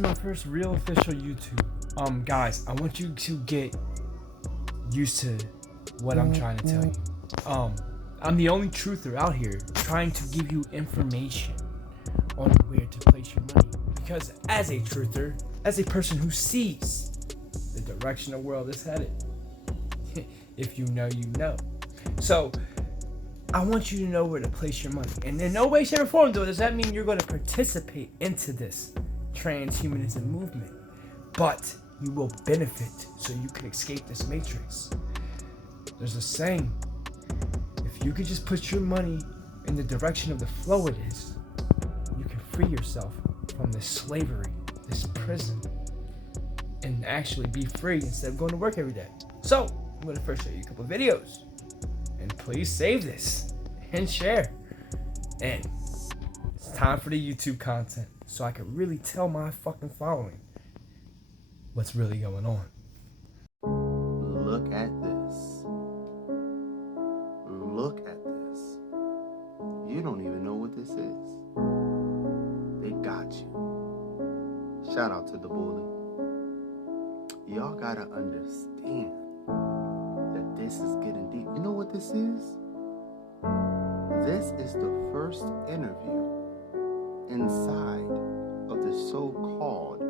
is my first real official YouTube. Guys, I want you to get used to what I'm trying to tell you. I'm the only truther out here trying to give you information on where to place your money. Because as a truther, as a person who sees the direction the world is headed, if you know, you know. So, I want you to know where to place your money. And in no way, shape, or form, though, does that mean you're going to participate into this transhumanism movement. But you will benefit so you can escape this matrix. There's a saying, if you could just put your money in the direction of the flow it is, you can free yourself from this slavery, this prison, and actually be free instead of going to work every day. So, I'm going to first show you a couple of videos. And please save this and share. And it's time for the YouTube content so I can really tell my fucking following what's really going on. Look at this. Look at this. You don't even know what this is. They got you. Shout out to the bully. Y'all gotta understand that this is getting deep. You know what this is? This is the first interview inside of the so-called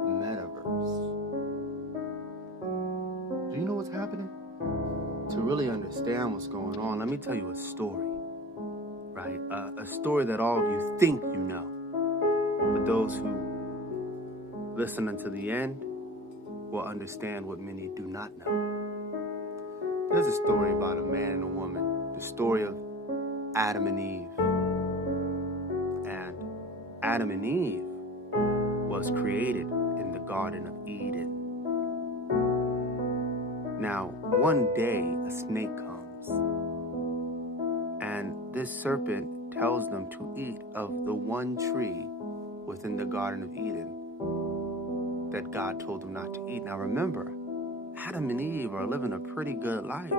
metaverse. Do you know what's happening? To really understand what's going on, let me tell you a story, right? A story that all of you think you know, but those who listen until the end will understand what many do not know. There's a story about a man and a woman, the story of Adam and Eve. And Adam and Eve was created in the Garden of Eden. Now, one day a snake comes, and this serpent tells them to eat of the one tree within the Garden of Eden that God told them not to eat. Now remember, Adam and Eve are living a pretty good life.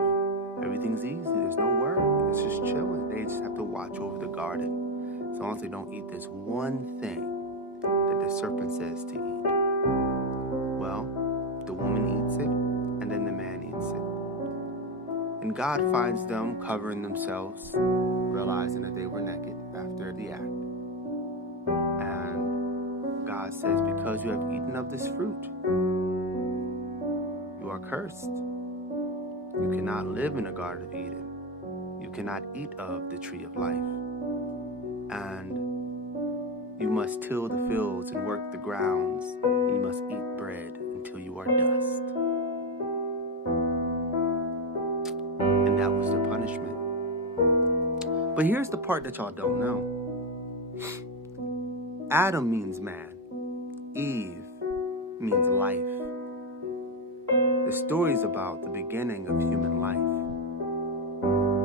Everything's easy, there's no work, it's just chilling. They just have to watch over the garden as long as they don't eat this one thing that the serpent says to eat. Well, the woman eats it, and then the man eats it. And God finds them covering themselves, realizing that they were naked after the act. And God says, because you have eaten of this fruit, you are cursed. You cannot live in the Garden of Eden. You cannot eat of the tree of life. And you must till the fields and work the grounds. And you must eat bread until you are dust. And that was their punishment. But here's the part that y'all don't know. Adam means man. Eve means life. The story is about the beginning of human life.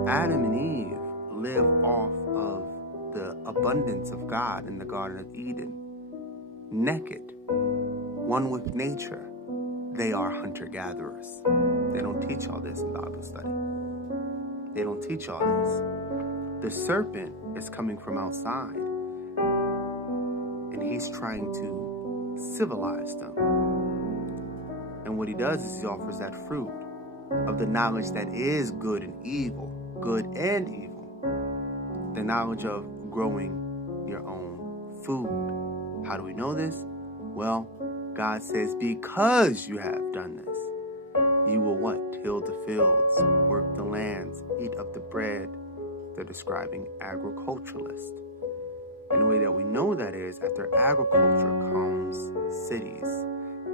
Adam and Eve live off of the abundance of God in the Garden of Eden. Naked, one with nature. They are hunter-gatherers. They don't teach all this in Bible study. They don't teach all this. The serpent is coming from outside, and he's trying to civilize them. And what he does is he offers that fruit of the knowledge that is good and evil, good and evil. The knowledge of growing your own food. How do we know this? Well, God says, because you have done this, you will what? Till the fields, work the lands, eat of the bread. They're describing agriculturalists. And the way that we know that is, after agriculture comes cities.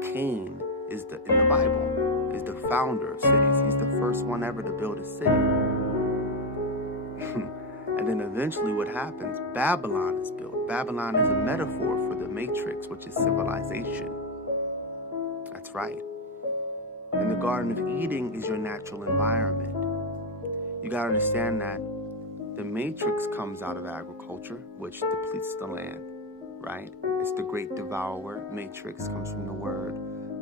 Cain is in the Bible, is the founder of cities. He's the first one ever to build a city. And then eventually what happens? Babylon is built. Babylon is a metaphor for the matrix, which is civilization. That's right. And the Garden of Eden is your natural environment. You gotta understand that the matrix comes out of agriculture, which depletes the land, right? It's the great devourer. Matrix comes from the word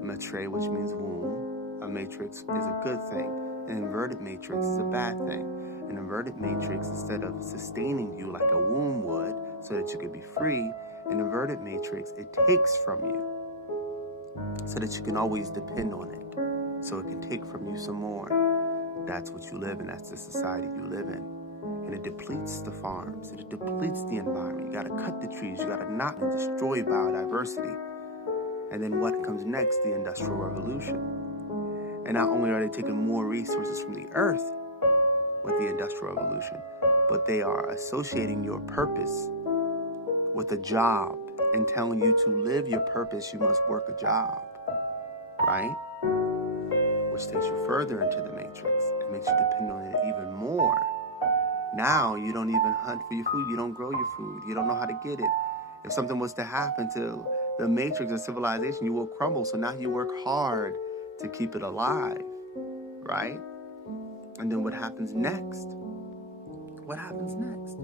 matre, which means womb. A matrix is a good thing. An inverted matrix is a bad thing. An inverted matrix, instead of sustaining you like a womb would so that you could be free, An inverted matrix, it takes from you so that you can always depend on it. So it can take from you some more. That's what you live in. That's the society you live in. And it depletes the farms. It depletes the environment. You got to cut the trees. You got to not destroy biodiversity. And then what comes next? The Industrial Revolution. And not only are they taking more resources from the earth with the Industrial Revolution, but they are associating your purpose with a job and telling you to live your purpose, you must work a job, right? Which takes you further into the matrix. It makes you depend on it even more. Now you don't even hunt for your food. You don't grow your food. You don't know how to get it. If something was to happen to the matrix of civilization, you will crumble. So now you work hard to keep it alive, right? And then what happens next? What happens next?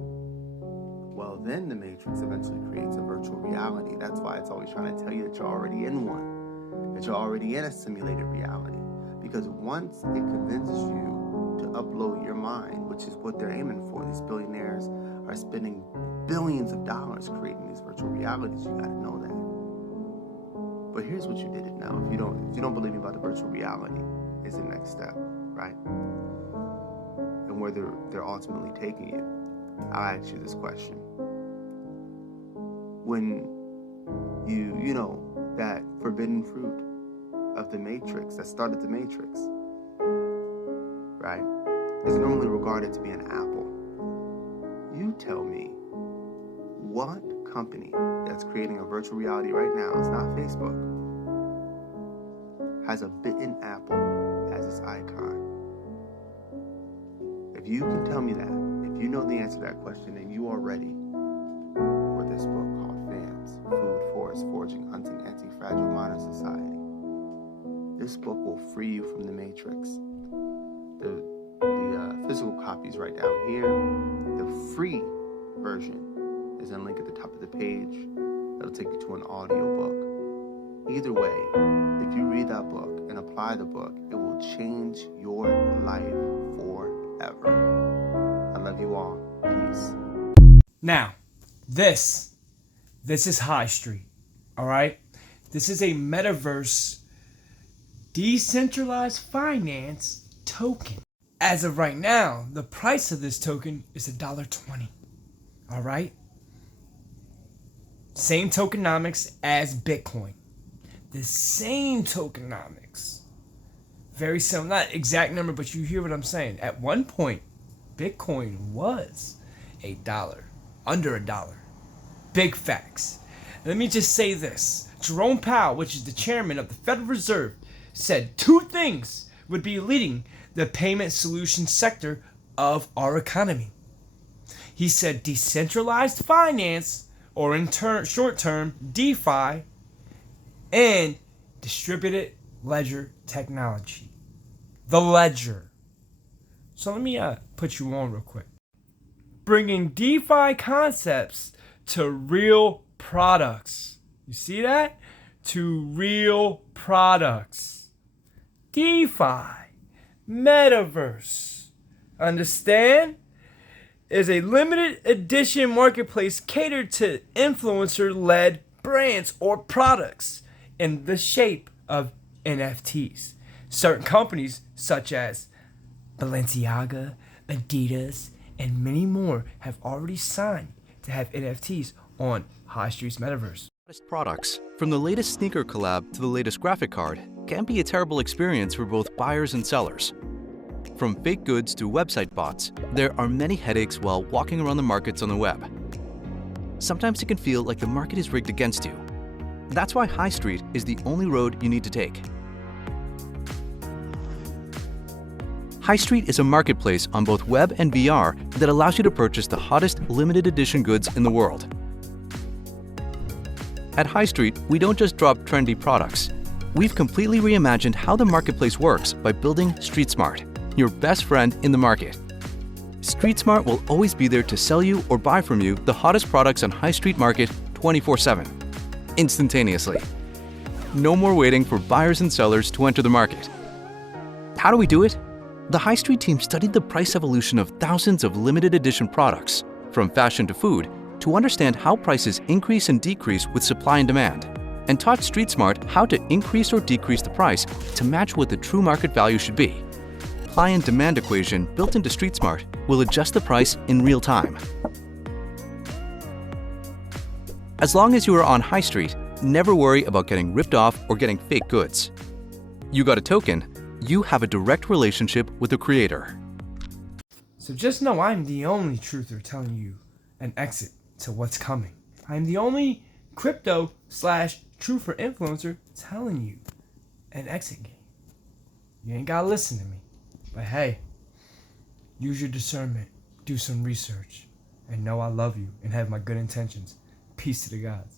Well, then the matrix eventually creates a virtual reality. That's why it's always trying to tell you that you're already in one, that you're already in a simulated reality. Because once it convinces you to upload your mind, which is what they're aiming for, these billionaires are spending billions of dollars creating these virtual realities. You gotta know that. But here's what you didn't know. If you don't believe me about the virtual reality, is the next step, right? And where they're ultimately taking you. I'll ask you this question. When you know that forbidden fruit of the matrix, that started the matrix, right, is normally regarded to be an apple. You tell me what company that's creating a virtual reality right now, it's not Facebook, has a bitten apple as its icon. If you can tell me that, if you know the answer to that question, then you are ready for this book called FAMS, Food, Forest, Foraging, Hunting, Anti-Fragile Modern Society. This book will free you from the matrix. The physical copy is right down here. The free version is a link at the top of the page. That'll take you to an audio book. Either way, if you read that book and apply the book, it will change your life forever. I love you all. Peace. Now, this is High Street, all right? This is a metaverse decentralized finance token. As of right now, the price of this token is $1.20, all right? Same tokenomics as Bitcoin. The same tokenomics. Very similar, not exact number, but you hear what I'm saying. At one point, Bitcoin was $1, under $1. Big facts. Let me just say this. Jerome Powell, which is the chairman of the Federal Reserve, said two things would be leading the payment solution sector of our economy. He said decentralized finance, or in short term, DeFi, and distributed ledger technology. The ledger. So let me put you on real quick. Bringing DeFi concepts to real products. You see that? To real products. DeFi. Metaverse. Understand? Is a limited edition marketplace catered to influencer-led brands or products in the shape of NFTs. Certain companies such as Balenciaga, Adidas, and many more have already signed to have NFTs on High Street's Metaverse. Products, from the latest sneaker collab to the latest graphic card, can be a terrible experience for both buyers and sellers. From fake goods to website bots, there are many headaches while walking around the markets on the web. Sometimes it can feel like the market is rigged against you. That's why High Street is the only road you need to take. High Street is a marketplace on both web and VR that allows you to purchase the hottest limited edition goods in the world. At High Street, we don't just drop trendy products. We've completely reimagined how the marketplace works by building StreetSmart, your best friend in the market. StreetSmart will always be there to sell you or buy from you the hottest products on High Street Market 24/7, instantaneously. No more waiting for buyers and sellers to enter the market. How do we do it? The High Street team studied the price evolution of thousands of limited edition products, from fashion to food, to understand how prices increase and decrease with supply and demand, and taught StreetSmart how to increase or decrease the price to match what the true market value should be. Supply and demand equation built into StreetSmart will adjust the price in real time. As long as you are on High Street, never worry about getting ripped off or getting fake goods. You got a token, you have a direct relationship with the creator. So just know I'm the only truther telling you an exit to what's coming. I'm the only crypto/truther influencer telling you an exit game. You ain't gotta listen to me. But hey, use your discernment, do some research, and know I love you and have my good intentions. Peace to the gods.